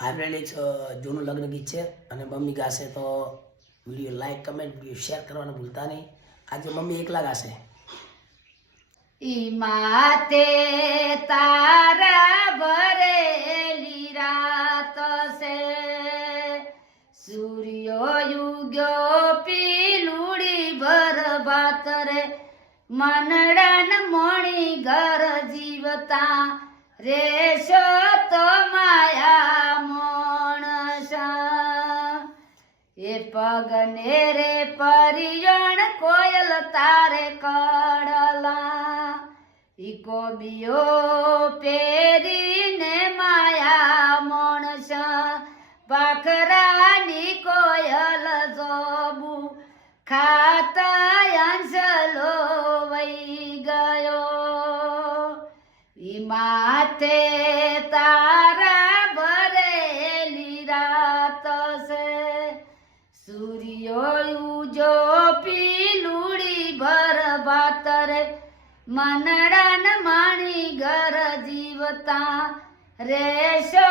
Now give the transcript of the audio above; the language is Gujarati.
હાર્વેલી જૂનું લગ્ન ગીત છે અને મમ્મી ગાશે તો video like comment video share કરવાનું ભૂલતા નહીં. આજે મમ્મી એકલા ગાશે. ઈ માતે તારા ભરેલી રાત છે, સૂર્યો યુગ્યો પીલુડી ભરભાત રે, મનડાન મણી ઘર જીવતા રેશો તો માયા મોણસ. એ પગને રે પરિયણ કોયલ તારે કડલા, ઈ કોબીઓ પેરીને માયા મોણસ, પાખરાની કોયલ જોબુ ખાતા અંસલો વઈ ગયો. ઈ માથે તારા ભરેલી રાત છે, સૂર્યો ઉજો પીલુડી ભરભાત રે, મનડાન માણી ઘર જીવતા રેશો